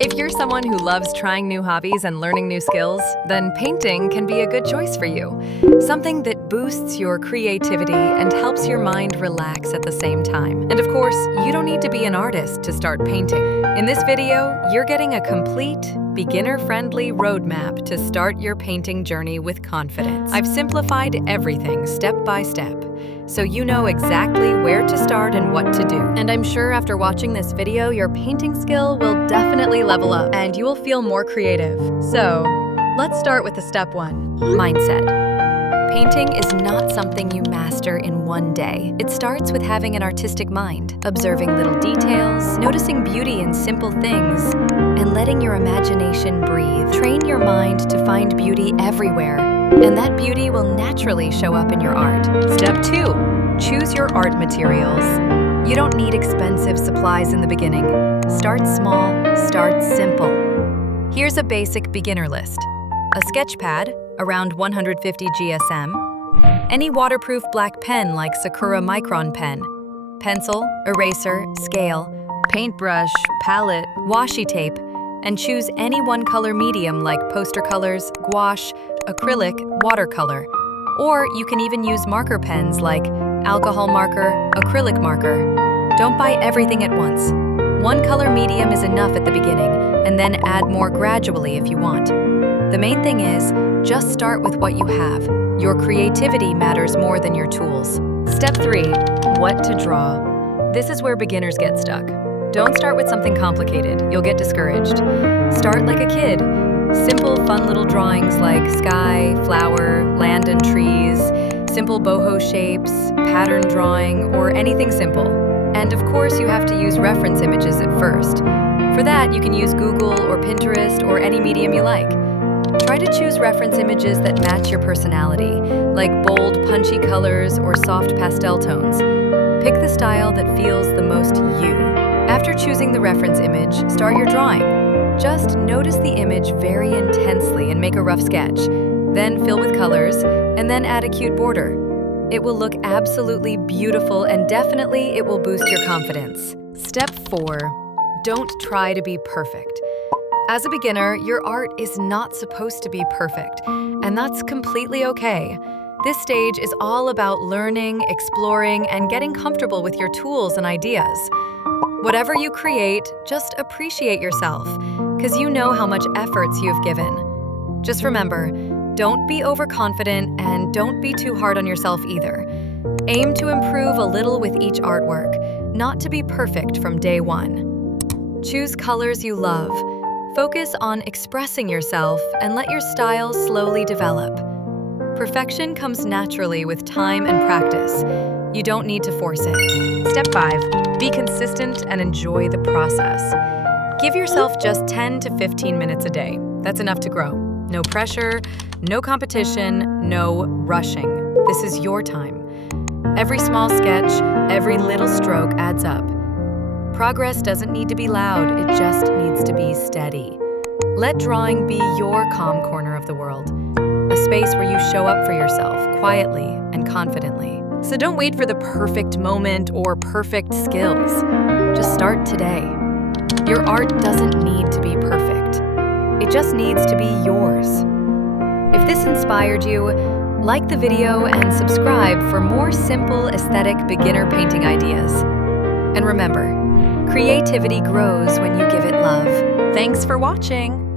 If you're someone who loves trying new hobbies and learning new skills, then painting can be a good choice for you. Something that boosts your creativity and helps your mind relax at the same time. And of course, you don't need to be an artist to start painting. In this video, you're getting a complete, beginner-friendly roadmap to start your painting journey with confidence. I've simplified everything step by step, so you know exactly where to start and what to do. And I'm sure after watching this video, your painting skill will definitely level up and you will feel more creative. So, let's start with the step 1, mindset. Painting is not something you master in one day. It starts with having an artistic mind, observing little details, noticing beauty in simple things, and letting your imagination breathe. Train your mind to find beauty everywhere, and that beauty will naturally show up in your art. Step 2, choose your art materials. You don't need expensive supplies in the beginning. Start small, start simple. Here's a basic beginner list. A sketch pad, around 150 GSM. Any waterproof black pen like Sakura Micron pen. Pencil, eraser, scale, paintbrush, palette, washi tape, and choose any one-color medium like poster colors, gouache, acrylic, watercolor. Or you can even use marker pens like alcohol marker, acrylic marker. Don't buy everything at once. One color medium is enough at the beginning, and then add more gradually if you want. The main thing is, just start with what you have. Your creativity matters more than your tools. Step 3, what to draw. This is where beginners get stuck. Don't start with something complicated, you'll get discouraged. Start like a kid. Simple, fun little drawings like sky, flower, land and trees, simple boho shapes, pattern drawing, or anything simple. And of course, you have to use reference images at first. For that, you can use Google or Pinterest or any medium you like. Try to choose reference images that match your personality, like bold, punchy colors or soft pastel tones. Pick the style that feels the most you. After choosing the reference image, start your drawing. Just notice the image very intensely and make a rough sketch. Then fill with colors, and then add a cute border. It will look absolutely beautiful, and definitely it will boost your confidence. Step 4, don't try to be perfect. As a beginner, your art is not supposed to be perfect, and that's completely okay. This stage is all about learning, exploring, and getting comfortable with your tools and ideas. Whatever you create, just appreciate yourself, because you know how much efforts you've given. Just remember, don't be overconfident and don't be too hard on yourself either. Aim to improve a little with each artwork, not to be perfect from day one. Choose colors you love. Focus on expressing yourself and let your style slowly develop. Perfection comes naturally with time and practice. You don't need to force it. Step 5, be consistent and enjoy the process. Give yourself just 10 to 15 minutes a day. That's enough to grow. No pressure, no competition, no rushing. This is your time. Every small sketch, every little stroke adds up. Progress doesn't need to be loud, it just needs to be steady. Let drawing be your calm corner of the world, a space where you show up for yourself quietly and confidently. So don't wait for the perfect moment or perfect skills. Just start today. Your art doesn't need to be perfect. It just needs to be yours. If this inspired you, like the video and subscribe for more simple, aesthetic beginner painting ideas. And remember, creativity grows when you give it love. Thanks for watching.